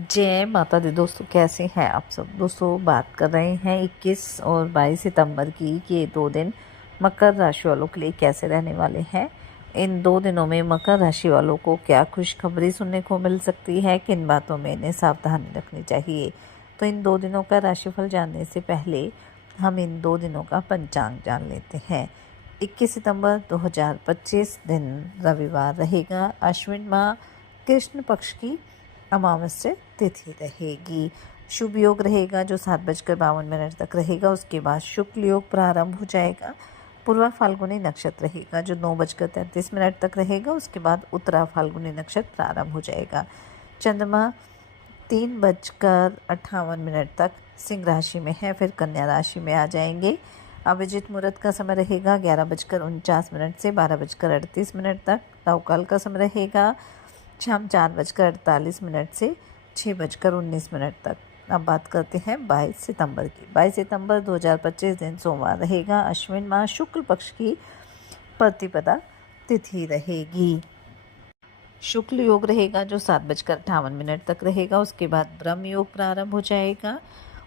जय माता दी दोस्तों, कैसे हैं आप सब। दोस्तों बात कर रहे हैं 21 और 22 सितंबर की कि ये 2 दिन मकर राशि वालों के लिए कैसे रहने वाले हैं। इन 2 दिनों में मकर राशि वालों को क्या खुशखबरी सुनने को मिल सकती है, किन बातों में इन्हें सावधानी रखनी चाहिए। तो इन 2 दिनों का राशिफल जानने से पहले हम इन 2 दिनों का पंचांग जान लेते हैं। 21 सितंबर 2025 दिन रविवार रहेगा। अश्विन माह कृष्ण पक्ष की अमावस्या तिथि रहेगी। शुभ योग रहेगा जो 7:52 तक रहेगा। उसके बाद शुक्ल योग प्रारंभ हो जाएगा। पूर्वा फाल्गुनी नक्षत्र रहेगा जो 9:33 तक रहेगा। उसके बाद उत्तरा फाल्गुनी नक्षत्र प्रारंभ हो जाएगा। चंद्रमा 3:58 तक सिंह राशि में है, फिर कन्या राशि में आ जाएंगे। अभिजित मुहूर्त का समय रहेगा 11:49 से 12:38 तक। राहुकाल का समय रहेगा शाम 4:48 से 6:19 तक। अब बात करते हैं 22 सितंबर की। 22 सितंबर 2025 दिन सोमवार रहेगा। अश्विन माह शुक्ल पक्ष की प्रतिपदा तिथि रहेगी। शुक्ल योग रहेगा जो 7:58 तक रहेगा। उसके बाद ब्रह्म योग प्रारंभ हो जाएगा।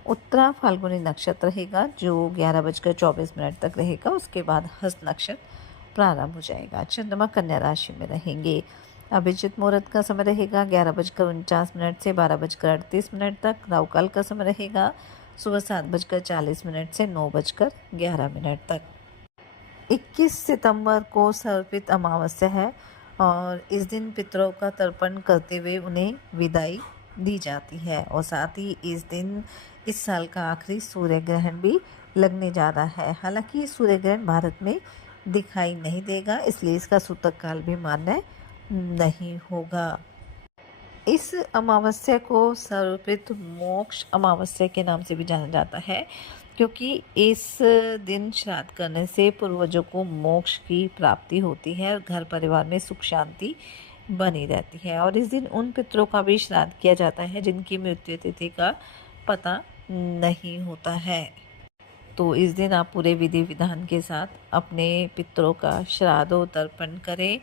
उत्तरा फाल्गुनी नक्षत्र रहेगा जो 11:24 तक रहेगा। उसके बाद हस्त नक्षत्र प्रारंभ हो जाएगा। चंद्रमा कन्या राशि में रहेंगे। अभिजित मुहूर्त का समय रहेगा 11:49 से 12:38 तक। राहुकाल का समय रहेगा सुबह 7:40 से 9:11 तक। 21 सितंबर को समर्पित अमावस्या है और इस दिन पितरों का तर्पण करते हुए उन्हें विदाई दी जाती है। और साथ ही इस दिन इस साल का आखिरी सूर्य ग्रहण भी लगने जा रहा है। हालांकि सूर्य ग्रहण भारत में दिखाई नहीं देगा, इसलिए इसका सूतक काल भी मान्य नहीं होगा। इस अमावस्या को समर्पित मोक्ष अमावस्या के नाम से भी जाना जाता है, क्योंकि इस दिन श्राद्ध करने से पूर्वजों को मोक्ष की प्राप्ति होती है और घर परिवार में सुख शांति बनी रहती है। और इस दिन उन पितरों का भी श्राद्ध किया जाता है जिनकी मृत्यु तिथि का पता नहीं होता है। तो इस दिन आप पूरे विधि विधान के साथ अपने पितरों का श्राद्ध तर्पण करें।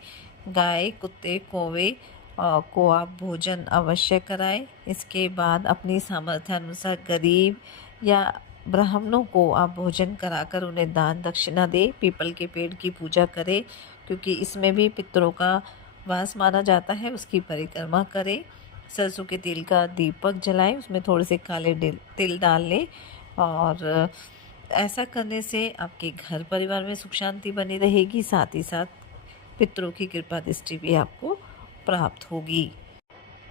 गाय, कुत्ते, कौवे को आप भोजन अवश्य कराएं। इसके बाद अपनी सामर्थ्य अनुसार गरीब या ब्राह्मणों को आप भोजन कराकर उन्हें दान दक्षिणा दें। पीपल के पेड़ की पूजा करें, क्योंकि इसमें भी पितरों का वास माना जाता है। उसकी परिक्रमा करें। सरसों के तेल का दीपक जलाएं, उसमें थोड़े से काले तिल डाल लें। और ऐसा करने से आपके घर परिवार में सुख शांति बनी रहेगी। साथ ही साथ पितरों की कृपा दृष्टि भी आपको प्राप्त होगी।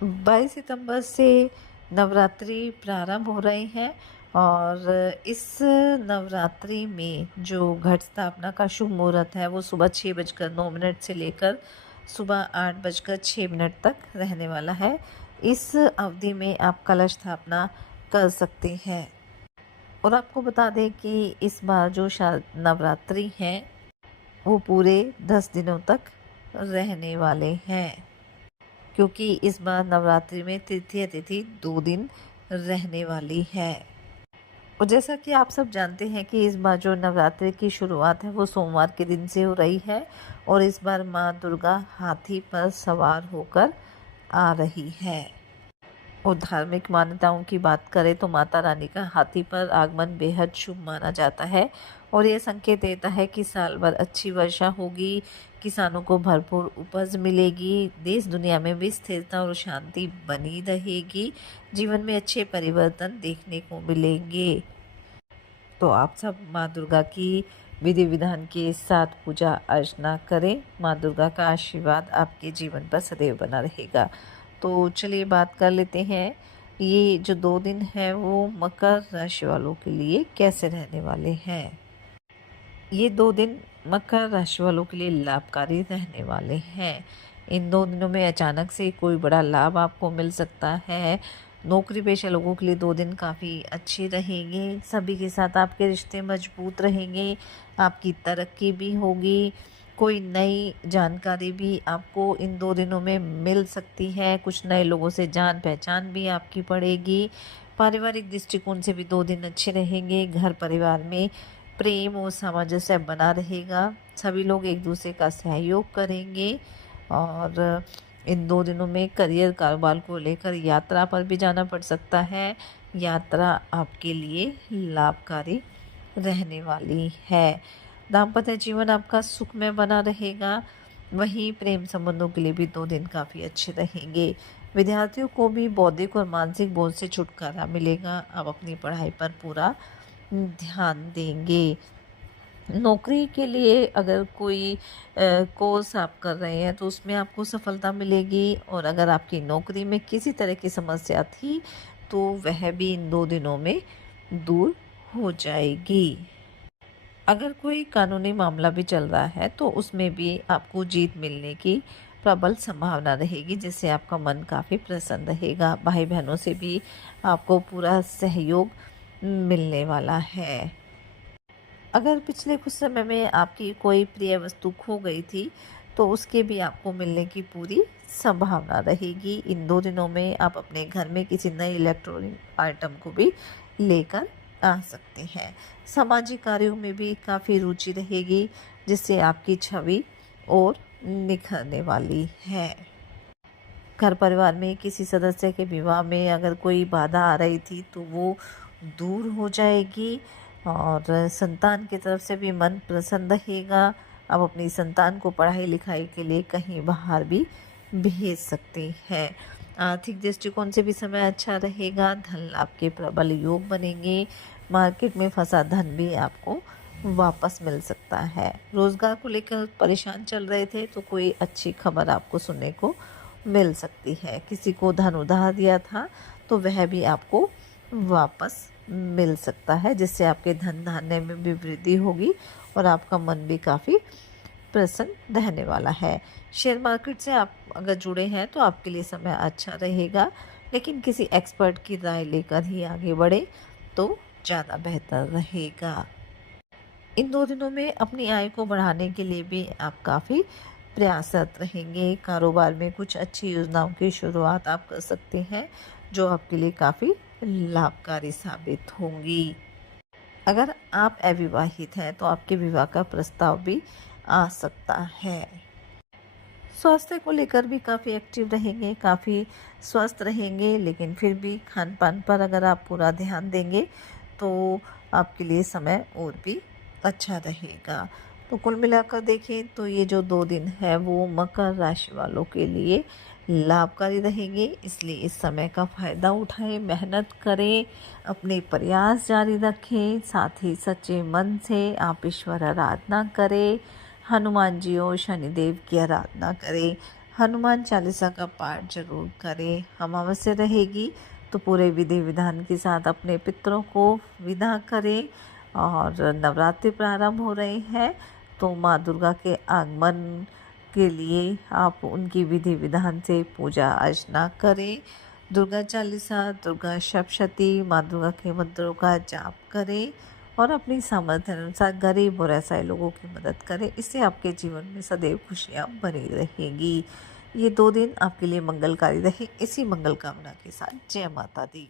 22 सितंबर से नवरात्रि प्रारंभ हो रहे हैं और इस नवरात्रि में जो घट स्थापना का शुभ मुहूर्त है वो सुबह 6:09 से लेकर सुबह 8:06 तक रहने वाला है। इस अवधि में आप कलश स्थापना कर सकते हैं। और आपको बता दें कि इस बार जो नवरात्रि है वो पूरे 10 दिनों तक रहने वाले हैं, क्योंकि इस बार नवरात्रि में तृतीय तिथि 2 दिन रहने वाली है। और जैसा कि आप सब जानते हैं कि इस बार जो नवरात्रि की शुरुआत है वो सोमवार के दिन से हो रही है और इस बार माँ दुर्गा हाथी पर सवार होकर आ रही है। और धार्मिक मान्यताओं की बात करें तो माता रानी का हाथी पर आगमन बेहद शुभ माना जाता है और यह संकेत देता है कि साल भर अच्छी वर्षा होगी, किसानों को भरपूर उपज मिलेगी, देश दुनिया में भी स्थिरता और शांति बनी रहेगी, जीवन में अच्छे परिवर्तन देखने को मिलेंगे। तो आप सब माँ दुर्गा की विधि विधान के साथ पूजा अर्चना करें। माँ दुर्गा का आशीर्वाद आपके जीवन पर सदैव बना रहेगा। तो चलिए बात कर लेते हैं ये जो 2 दिन है वो मकर राशि वालों के लिए कैसे रहने वाले हैं। ये 2 दिन मकर राशि वालों के लिए लाभकारी रहने वाले हैं। इन 2 दिनों में अचानक से कोई बड़ा लाभ आपको मिल सकता है। नौकरी पेशा लोगों के लिए 2 दिन काफ़ी अच्छे रहेंगे। सभी के साथ आपके रिश्ते मजबूत रहेंगे। आपकी तरक्की भी होगी। कोई नई जानकारी भी आपको इन 2 दिनों में मिल सकती है। कुछ नए लोगों से जान पहचान भी आपकी पड़ेगी। पारिवारिक दृष्टिकोण से भी 2 दिन अच्छे रहेंगे। घर परिवार में प्रेम और सामंजस्य बना रहेगा। सभी लोग एक दूसरे का सहयोग करेंगे और इन 2 दिनों में करियर कारोबार को लेकर यात्रा पर भी जाना पड़ सकता है। यात्रा आपके लिए लाभकारी रहने वाली है। दाम्पत्य जीवन आपका सुखमय बना रहेगा। वहीं प्रेम संबंधों के लिए भी 2 दिन काफ़ी अच्छे रहेंगे। विद्यार्थियों को भी बौद्धिक और मानसिक बोझ से छुटकारा मिलेगा। आप अपनी पढ़ाई पर पूरा ध्यान देंगे। नौकरी के लिए अगर कोई कोर्स आप कर रहे हैं तो उसमें आपको सफलता मिलेगी, और अगर आपकी नौकरी में किसी तरह की समस्या थी तो वह भी इन 2 दिनों में दूर हो जाएगी। अगर कोई कानूनी मामला भी चल रहा है तो उसमें भी आपको जीत मिलने की प्रबल संभावना रहेगी, जिससे आपका मन काफ़ी प्रसन्न रहेगा। भाई बहनों से भी आपको पूरा सहयोग मिलने वाला है। अगर पिछले कुछ समय में आपकी कोई प्रिय वस्तु खो गई थी तो उसके भी आपको मिलने की पूरी संभावना रहेगी। इन 2 दिनों में आप अपने घर में किसी नए इलेक्ट्रॉनिक आइटम को भी लेकर आ सकते हैं। सामाजिक कार्यों में भी काफ़ी रुचि रहेगी, जिससे आपकी छवि और निखरने वाली है। घर परिवार में किसी सदस्य के विवाह में अगर कोई बाधा आ रही थी तो वो दूर हो जाएगी, और संतान की तरफ से भी मन प्रसन्न रहेगा। आप अपनी संतान को पढ़ाई लिखाई के लिए कहीं बाहर भी भेज सकते हैं। आर्थिक दृष्टिकोण से भी समय अच्छा रहेगा। धन लाभ के प्रबल योग बनेंगे। मार्केट में फंसा धन भी आपको वापस मिल सकता है। रोजगार को लेकर परेशान चल रहे थे तो कोई अच्छी खबर आपको सुनने को मिल सकती है। किसी को धन उधार दिया था तो वह भी आपको वापस मिल सकता है, जिससे आपके धन धान्य में भी वृद्धि होगी और आपका मन भी काफ़ी प्रसन्न रहने वाला है। शेयर मार्केट से आप अगर जुड़े हैं तो आपके लिए समय अच्छा रहेगा, लेकिन किसी एक्सपर्ट की राय लेकर ही आगे बढ़े तो ज़्यादा बेहतर रहेगा। इन 2 दिनों में अपनी आय को बढ़ाने के लिए भी आप काफ़ी प्रयासरत रहेंगे। कारोबार में कुछ अच्छी योजनाओं की शुरुआत आप कर सकते हैं, जो आपके लिए काफ़ी लाभकारी साबित होंगी। अगर आप अविवाहित हैं तो आपके विवाह का प्रस्ताव भी आ सकता है। स्वास्थ्य को लेकर भी काफ़ी एक्टिव रहेंगे, काफ़ी स्वस्थ रहेंगे, लेकिन फिर भी खान पान पर अगर आप पूरा ध्यान देंगे तो आपके लिए समय और भी अच्छा रहेगा। तो कुल मिलाकर देखें तो ये जो 2 दिन है वो मकर राशि वालों के लिए लाभकारी रहेंगे, इसलिए इस समय का फ़ायदा उठाएं, मेहनत करें, अपने प्रयास जारी रखें। साथ ही सच्चे मन से आप ईश्वर आराधना करें। हनुमान जी और शनिदेव की आराधना करें। हनुमान चालीसा का पाठ जरूर करें। अमावस्या रहेगी तो पूरे विधि विधान के साथ अपने पितरों को विदा करें। और नवरात्रि प्रारंभ हो रहे हैं तो माँ दुर्गा के आगमन के लिए आप उनकी विधि विधान से पूजा अर्चना करें। दुर्गा चालीसा, दुर्गा सप्तशती, माँ दुर्गा के मंत्रों का जाप करें और अपनी सामर्थ्य अनुसार गरीब और असहाय लोगों की मदद करें। इससे आपके जीवन में सदैव खुशियाँ बनी रहेंगी। ये 2 दिन आपके लिए मंगलकारी रहे, इसी मंगल कामना के साथ जय माता दी।